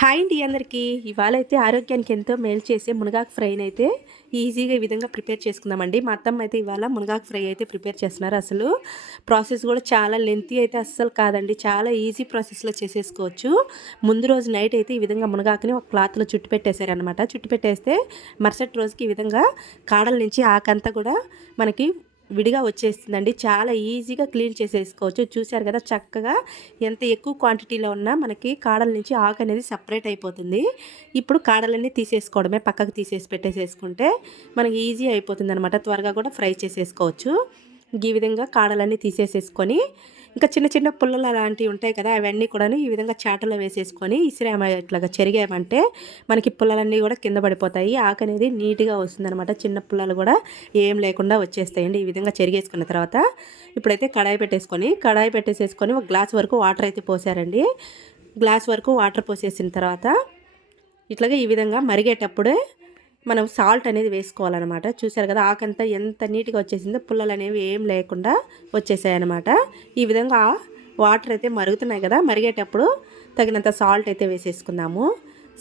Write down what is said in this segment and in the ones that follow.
Hi అండి అందరికీ. ఇవాళ అయితే ఆరోగ్యానికి ఎంతో మేలు చేసే మునగాకు ఫ్రైని అయితే ఈజీగా ఈ విధంగా ప్రిపేర్ చేసుకుందామండి. మా అత్తమ్మ అయితే ఇవాళ మునగాకు ఫ్రై అయితే ప్రిపేర్ చేస్తున్నారు అసలు. ప్రాసెస్ కూడా చాలా లెంతీ అయితే అస్సలు కాదండి. చాలా ఈజీ ప్రాసెస్లో చేసేసుకోవచ్చు. ముందు రోజు నైట్ అయితే ఈ విధంగా మునగాకుని ఒక క్లాత్లో చుట్టు పెట్టేశారనమాట చుట్టు పెట్టేస్తే మరుసటి రోజుకి ఈ విధంగా కాడల నుంచి ఆకంతా కూడా మనకి విడిగా వచ్చేస్తుందండి. చాలా ఈజీగా క్లీన్ చేసేసుకోవచ్చు. చూశారు కదా చక్కగా ఎంత ఎక్కువ క్వాంటిటీలో ఉన్నా మనకి కాడల నుంచి ఆకు అనేది సపరేట్ అయిపోతుంది. ఇప్పుడు కాడలన్నీ తీసేసుకోవడమే పక్కకు తీసేసి పెట్టేసేసుకుంటే మనకి ఈజీ అయిపోతుంది అనమాట త్వరగా కూడా ఫ్రై చేసేసుకోవచ్చు. ఈ విధంగా కాడలన్నీ తీసేసేసుకొని ఇంకా చిన్న చిన్న పుల్లలు అలాంటివి ఉంటాయి కదా అవన్నీ కూడా ఈ విధంగా చాటలో వేసేసుకొని ఇసిరామ ఇట్లాగా చెరిగామంటే మనకి పుల్లలన్నీ కూడా కింద పడిపోతాయి. ఆకు అనేది నీట్గా వస్తుందన్నమాట. చిన్న పుల్లలు కూడా ఏం లేకుండా వచ్చేస్తాయండి ఈ విధంగా చెరిగేసుకున్న తర్వాత. ఇప్పుడైతే కడాయి పెట్టేసుకొని కడాయి పెట్టేసేసుకొని ఒక గ్లాస్ వరకు వాటర్ అయితే పోసారండి. గ్లాస్ వరకు వాటర్ పోసేసిన తర్వాత ఇట్లాగా ఈ విధంగా మరిగేటప్పుడే మనం సాల్ట్ అనేది వేసుకోవాలన్నమాట. చూసారు కదా ఆకంతా ఎంత నీట్గా వచ్చేసిందో పుల్లలు అనేవి ఏం లేకుండా వచ్చేసాయి అనమాట ఈ విధంగా వాటర్ అయితే మరుగుతున్నాయి కదా మరిగేటప్పుడు తగినంత సాల్ట్ అయితే వేసేసుకుందాము.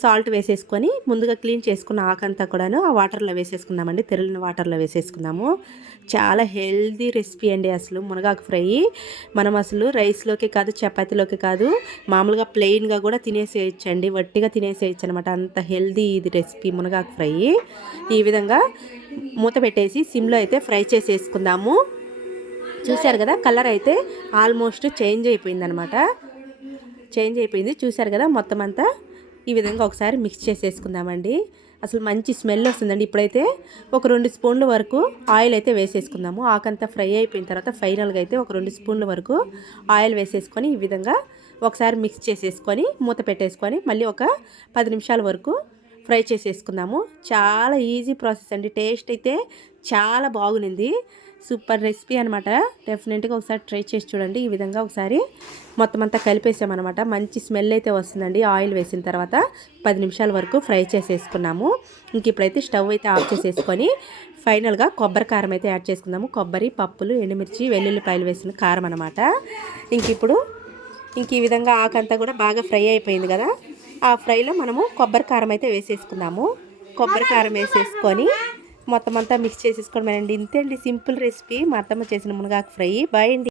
సాల్ట్ వేసేసుకొని ముందుగా క్లీన్ చేసుకున్న ఆకంతా కూడాను ఆ వాటర్లో వేసేసుకుందామండి. తెరలిన వాటర్లో వేసేసుకుందాము. చాలా హెల్దీ రెసిపీ అండి అసలు మునగాకు ఫ్రై. మనం అసలు రైస్లోకి కాదు చపాతీలోకి కాదు మామూలుగా ప్లెయిన్గా కూడా తినేసేయచ్చండి. వట్టిగా తినేసేయచ్చు అనమాట అంత హెల్దీ ఇది రెసిపీ మునగాకు ఫ్రై. ఈ విధంగా మూత పెట్టేసి సిమ్లో అయితే ఫ్రై చేసేసుకుందాము. చూశారు కదా కలర్ అయితే ఆల్మోస్ట్ చేంజ్ అయిపోయిందనమాట. చేంజ్ అయిపోయింది. చూశారు కదా మొత్తం అంతా ఈ విధంగా ఒకసారి మిక్స్ చేసేసుకుందామండి. అసలు మంచి స్మెల్ వస్తుందండి. ఇప్పుడైతే ఒక రెండు స్పూన్ల వరకు ఆయిల్ అయితే వేసేసుకుందాము. ఆకంతా ఫ్రై అయిపోయిన తర్వాత ఫైనల్గా అయితే ఒక రెండు స్పూన్ల వరకు ఆయిల్ వేసేసుకొని ఈ విధంగా ఒకసారి మిక్స్ చేసేసుకొని మూత పెట్టేసుకొని మళ్ళీ ఒక పది నిమిషాల వరకు ఫ్రై చేసేసుకుందాము. చాలా ఈజీ ప్రాసెస్ అండి. టేస్ట్ అయితే చాలా బాగునింది సూపర్ రెసిపీ అనమాట డెఫినెట్గా ఒకసారి ట్రై చేసి చూడండి. ఈ విధంగా ఒకసారి మొత్తం అంతా కలిపేసామన్నమాట. మంచి స్మెల్ అయితే వస్తుందండి. ఆయిల్ వేసిన తర్వాత పది నిమిషాల వరకు ఫ్రై చేసేసుకున్నాము. ఇంక ఇప్పుడైతే స్టవ్ అయితే ఆఫ్ చేసేసుకొని ఫైనల్గా కొబ్బరి కారం అయితే యాడ్ చేసుకుందాము. కొబ్బరి పప్పులు ఎండుమిర్చి వెల్లుల్లిపాయలు వేసిన కారం అనమాట ఇంక ఇప్పుడు ఇంక ఈ విధంగా ఆకంతా కూడా బాగా ఫ్రై అయిపోయింది కదా. ఆ ఫ్రైలో మనము కొబ్బరి కారం అయితే వేసేసుకుందాము. కొబ్బరి కారం వేసేసుకొని మొత్తం అంతా మిక్స్ చేసేసుకోవడం అండి ఇంతే అండి సింపుల్ రెసిపీ. మా అత్తమ్మ చేసిన మునగాకు ఫ్రై. బాయ్ అండి.